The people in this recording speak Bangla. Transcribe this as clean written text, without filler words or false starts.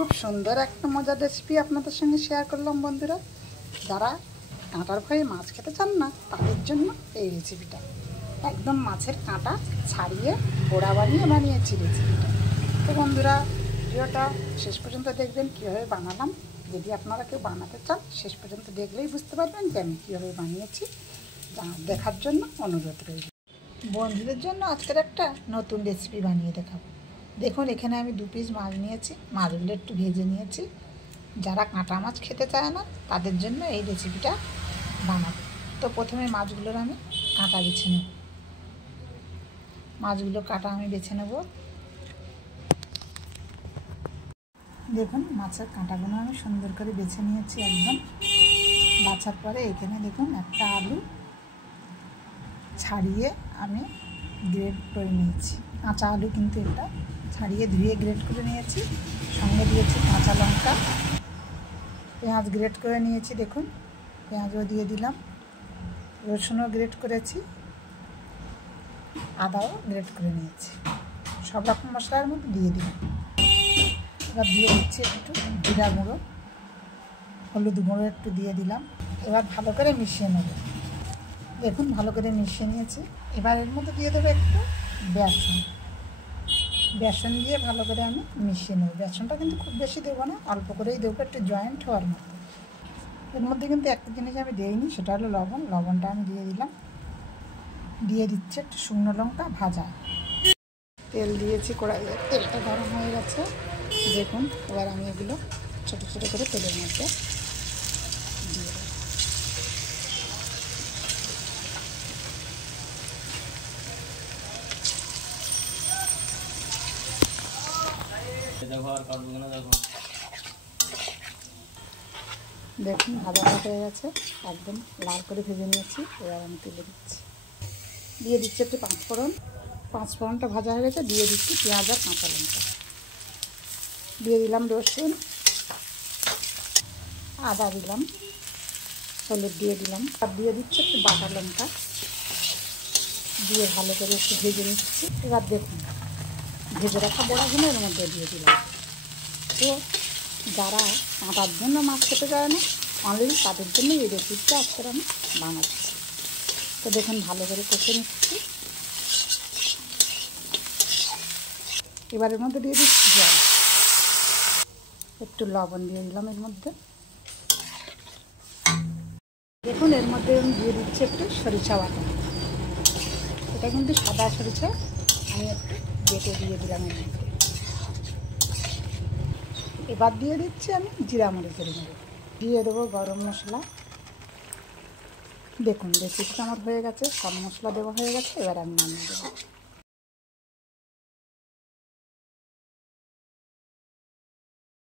খুব সুন্দর একটা মজার রেসিপি আপনাদের সঙ্গে শেয়ার করলাম বন্ধুরা। যারা কাঁটার ভয়ে মাছ খেতে চান না তাদের জন্য এই রেসিপিটা। একদম মাছের কাঁটা ছাড়িয়ে পোড়া বানিয়েছি রেসিপিটা। তো বন্ধুরা, ভিডিওটা শেষ পর্যন্ত দেখবেন কীভাবে বানালাম। যদি আপনারা কেউ বানাতে চান শেষ পর্যন্ত দেখলেই বুঝতে পারবেন যে আমি কীভাবে বানিয়েছি। দেখার জন্য অনুরোধ রইল। বন্ধুদের জন্য আজকের একটা নতুন রেসিপি বানিয়ে দেখাবো। দেখুন, এখানে আমি 2 পিস মাছ নিয়েছি। মাছগুলো একটু ভেজে নিয়েছি। যারা কাঁটা মাছ খেতে চায় না তাদের জন্য এই রেসিপিটা বানাবো। তো প্রথমে মাছগুলোর আমি কাঁটা বেছে নেব। মাছগুলো কাঁটা আমি বেছে নেব। দেখুন, মাছের কাঁটাগুলো আমি সুন্দর করে বেছে নিয়েছি একদম। বাছার পরে এখানে দেখুন একটা আলু ছাড়িয়ে আমি গ্রেড করে নিয়েছি। কাঁচা আলু কিন্তু এটা ছাড়িয়ে ধুয়ে গ্রেড করে নিয়েছি। সঙ্গে দিয়েছি কাঁচা লঙ্কা, পেঁয়াজ গ্রেড করে নিয়েছি। দেখুন, পেঁয়াজও দিয়ে দিলাম, রসুনও গ্রেড করেছি, আদাও গ্রেড করে নিয়েছি। সব রকম মশলার মধ্যে দিয়ে দিলাম। এবার দিয়ে দিচ্ছি একটু জিরা গুঁড়ো, হলুদ গুঁড়ো একটু দিয়ে দিলাম। এবার ভালো করে মিশিয়ে নেব। দেখুন, ভালো করে মিশিয়ে নিয়েছি। এবার এর মধ্যে দিয়ে দেবো একটু বেসন দিয়ে ভালো করে আমি মিশিয়ে নেব। বেসনটা কিন্তু খুব বেশি দেবো না, অল্প করেই দেবো, একটু জয়েন্ট হওয়ার মতো। এর মধ্যে কিন্তু একটা জিনিস আমি দিইনি, সেটা হলো লবণ। লবণটা আমি দিয়ে দিলাম। দিয়ে দিচ্ছি একটু শুকনো লঙ্কা ভাজা। তেল দিয়েছি কড়াইয়ে, তেলটা গরম হয়ে গেছে। দেখুন, এবার আমি এগুলো ছোটো ছোটো করে তেলের মধ্যে দিয়ে দেবো। দেখুন, ভাজা হয়ে গেছে, একদম লাল করে ভেজে নিয়েছি। এবার আমি তুলে দিচ্ছি। দিয়ে দিচ্ছি একটু পাঁচফোড়নটা ভাজা হয়ে গেছে। দিয়ে দিচ্ছি পেঁয়াজ আর কাঁচা লঙ্কা। দিয়ে দিলাম রসুন, আদা দিলাম, হলুদ দিয়ে দিলাম। আর দিয়ে দিচ্ছি একটু বাটা লঙ্কা দিয়ে ভালো করে একটু ভেজে নিচ্ছি। এবার দেখুন, ভেজে রাখা বড়াগুলো এর মধ্যে দিয়ে দিলাম। তো যারা কাঁটার জন্য মাছ খেতে চায় না অনলি তাদের জন্য এই রেসিপিটা আজকে আমি বানাচ্ছি। তো দেখুন, ভালো করে কষে নিচ্ছি। এবার এর মধ্যে দিয়ে দিচ্ছি জল, একটু লবণ দিয়ে দিলাম এর মধ্যে। দেখুন, এর মধ্যে আমি দিয়ে দিচ্ছি একটু সরিষা বাটা। এটা কিন্তু সাদা সরিষা, আমি একটু বেটে দিয়ে দিলাম এর মধ্যে। এবার দিয়ে দিচ্ছি আমি জিরা মরিচের গুঁড়ো, দিয়ে দেবো গরম মশলা। দেখুন, রেসিপিটা আমার হয়ে গেছে, সব মশলা দেওয়া হয়ে গেছে। এবার আমি নামিয়ে দেবো।